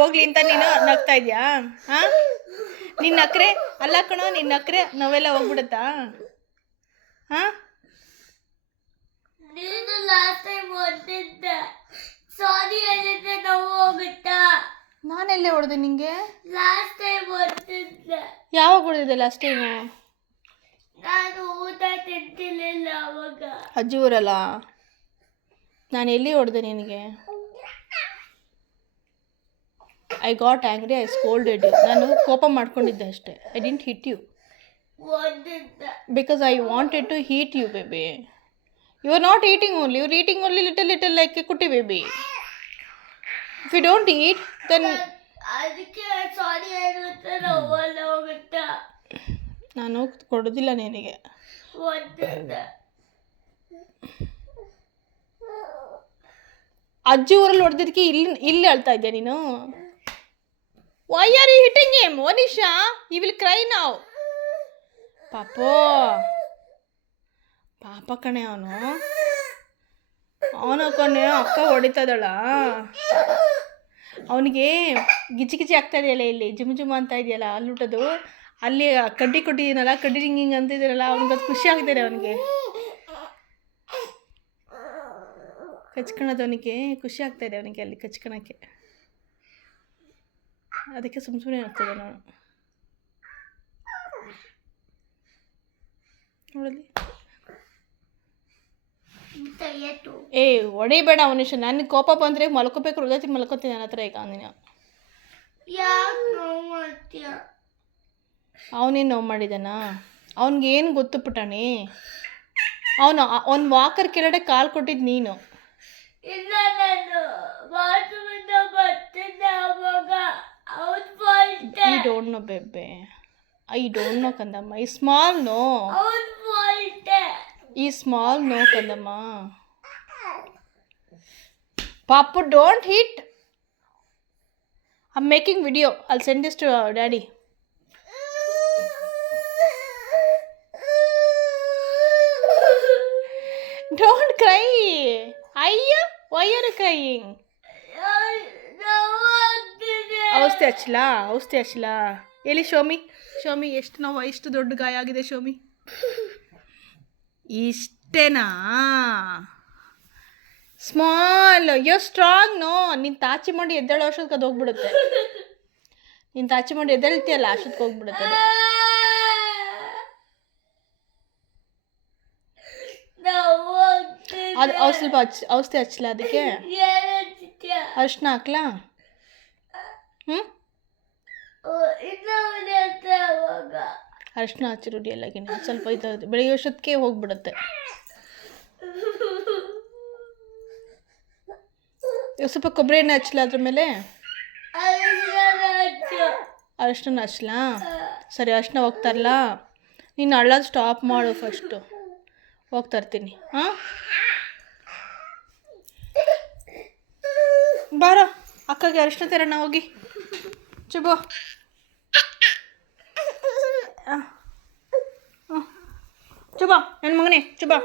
ಹೋಗ್ಲಿ ಅಂತ ನೀನು ನಗ್ತಾ ಇದೆಯಾ? ಹಾಂ, ನಿನ್ನ ನಕ್ರೆ ಅಲ್ಲ ಕಣೋ, ನಿನ್ನ ನಕ್ರೆ ನೋವೆಲ್ಲ ಹೋಗ್ಬಿಡುತ್ತಾ? ಹಾಂ, ನೀನು ಲಾಸ್ಟ್ ಟೈಮ್ ಹೊಡೆದಿದ್ದೆ, ಸಾರಿ ಹೇಳಿದ್ರೆ ನೋವು ಹೋಗುತ್ತಾ? ನಾನೆಲ್ಲೇ ಹೊಡೆದೆ ನಿಂಗೆ? ಲಾಸ್ಟ್ ಟೈಮ್ ಹೊಡೆದಿದ್ದೆ. ಯಾವಾಗ ಹೊಡೆದಿದ್ದೆ ಲಾಸ್ಟ್ ಟೈಮು? ನಾನು ಊಟ ತಿಂತಿರ್ಲಿಲ್ಲ ಅವಾಗ. ಅಜ್ಜಿ ಊರಲ್ಲ? ನಾನು ಎಲ್ಲಿ ಹೊಡೆದೆ ನಿನಗೆ? I got angry, I scolded you. ನಾನು ಕೋಪ ಮಾಡ್ಕೊಂಡಿದ್ದೆ ಅಷ್ಟೇ. ಐ ಡಿಂಟ್ ಹಿಟ್ ಯು ಹೊಡೆದಿದ್ದೆ. Because I wanted to hit you baby. You are not eating only, you are eating only little like a ಕುಟ್ಟಿ baby. If you don't eat then ಅದಕ್ಕೆ sorry ಹೇಳಿದ್ರೆ ನೋವೆಲ್ಲ ಹೋಗುತ್ತಾ? ನಾನು ಕೊಡೋದಿಲ್ಲ ನಿನಗೆ. ಹೊಡೆದಿದ್ದೆ. ಅಜ್ಜಿ ಊರಲ್ಲಿ ಹೊಡೆದಿದ್ದಕ್ಕೆ ಇಲ್ಲಿ ಅಳ್ತಾ ಇದ್ಯಾ ನೀನು? Why are you hitting him Monisha? You will cry now. ಪಾಪ ಕಣೆ ಅವನು ಕಣೆ ಅಕ್ಕ ಹೊಡಿತಾ ಇದ್ದಾಳ. ಅವನಿಗೆ ಗಿಚಿ ಆಗ್ತಾ ಇದೆಯಲ್ಲ, ಇಲ್ಲಿ ಜುಮ್ ಅಂತ ಇದೆಯಲ್ಲ ಅಲ್ಲುಟದು, ಅಲ್ಲಿ ಕಡ್ಡಿ ಕೊಟ್ಟಿದ್ದೀನಲ್ಲ, ಕಡ್ಡಿ ಹಿಂಗೆ ಅಂತಿದ್ದೀರಲ್ಲ, ಅವ್ನಿಗೆ ಅದು ಖುಷಿ ಆಗ್ತಿದೆ. ಅವನಿಗೆ ಕಚ್ಕೊಳೋದು, ಅವನಿಗೆ ಖುಷಿ ಆಗ್ತಾ ಇದೆ. ಅವನಿಗೆ ಅಲ್ಲಿ ಕಚ್ಕೊಳಕ್ಕೆ, ಅದಕ್ಕೆ ಸುಮ್ಮನೆ ಆಗ್ತದೆ. ನಾನು ನೋಡಲಿ. ಹೊಡಿಬೇಡ ಅವನಿಷ. ನನಗೆ ಕೋಪ ಬಂದರೆ ಮಲ್ಕೋಬೇಕು, ಹೃದಯ ಮಲ್ಕೋತೀನಿ ನನ್ನ ಹತ್ರ. ಈಗ ನೀನು ಅವನೇನು ನೋವು ಮಾಡಿದಾನ? ಅವನಿಗೇನು ಗೊತ್ತು ಪುಟಾಣಿ? ಅವ್ನು ವಾಕರ್ ಕೆಳಗಡೆ ಕಾಲು ಕೊಟ್ಟಿದ್ದು ನೀನು. ಇಲ್ಲ, ನಾನು ಬಾತ್ರೂಮಿಂದ ಬರ್ತಿದ್ದೆ ಅವಾಗ. ಅವ್ನು fault. I don't know baby, I don't know ಕಂದಮ್ಮ. ಈ ಸ್ಮಾಲ್ ನೋ, ಅವ್ನು ಫಾಲ್ಟ್. ಈ ಸ್ಮಾಲ್ ನೋ ಕಂದಮ್ಮ. ಪಾಪು don't hit. I am making video. I'll send this to daddy. Don't cry. ಅಯ್ಯೋ, ವೈ ಆರ್ ಯು ಕ್ರೈಯಿಂಗ್? ಔಷಧಿ ಹಚ್ಚಲಾ? ಎಲ್ಲಿ ಶೋಮಿ ಎಷ್ಟು ನೋವು, ಎಷ್ಟು ದೊಡ್ಡ ಗಾಯ ಆಗಿದೆ ಶೋಮಿ? ಇಷ್ಟೇನಾ? ಸ್ಮಾಲ್. You strong no. ನೀನು ತಾಚಿ ಮಾಡಿ ಎದ್ದೇಳೋ ಅಷ್ಟೊತ್ತಿಗೆ ಅದು ಹೋಗ್ಬಿಡುತ್ತೆ. ನೀನು ತಾಚಿ ಮಾಡಿ ಎದ್ದೇಳ್ತೀಯಲ್ಲ ಅಷ್ಟೊತ್ತಿಗೆ ಹೋಗ್ಬಿಡುತ್ತೆ ಅದು. ಅವ್ರು ಸ್ವಲ್ಪ ಔಷಧಿ ಹಚ್ಚಲ ಅದಕ್ಕೆ? ಅರ್ಶಿನ ಹಾಕ್ಲಾ? ಅರ್ಶಿನ ಹಚ್ಚಿ ರೂಢಿ ಎಲ್ಲಗಿನ ಸ್ವಲ್ಪ ಇದು ಬೆಳಿಗ್ಗೆ ಅಷ್ಟೊತ್ತಿಗೆ ಹೋಗ್ಬಿಡುತ್ತೆ. ಸ್ವಲ್ಪ ಕೊಬ್ಬರಿ ಎಣ್ಣೆ ಹಚ್ಚಲ ಅದ್ರ ಮೇಲೆ? ಅರ್ಶಿನ ಹಚ್ಚಲಾ? ಸರಿ, ಅರ್ಶಿನ ಹೋಗ್ತಾರಲ್ಲ. ನೀನು ಅಳ್ಳೋದು ಸ್ಟಾಪ್ ಮಾಡು ಫಸ್ಟು. ಹೋಗ್ತಾ ಇರ್ತೀನಿ. ಹಾಂ, ಬಾರೋ ಅಕ್ಕಗೆ ಅರಿಶಿನ ತರೋಣ ಹೋಗಿ. ಚುಬೋ, ಚುಬಾ ನನ್ನ ಮಗನೇ, ಚುಬಾ.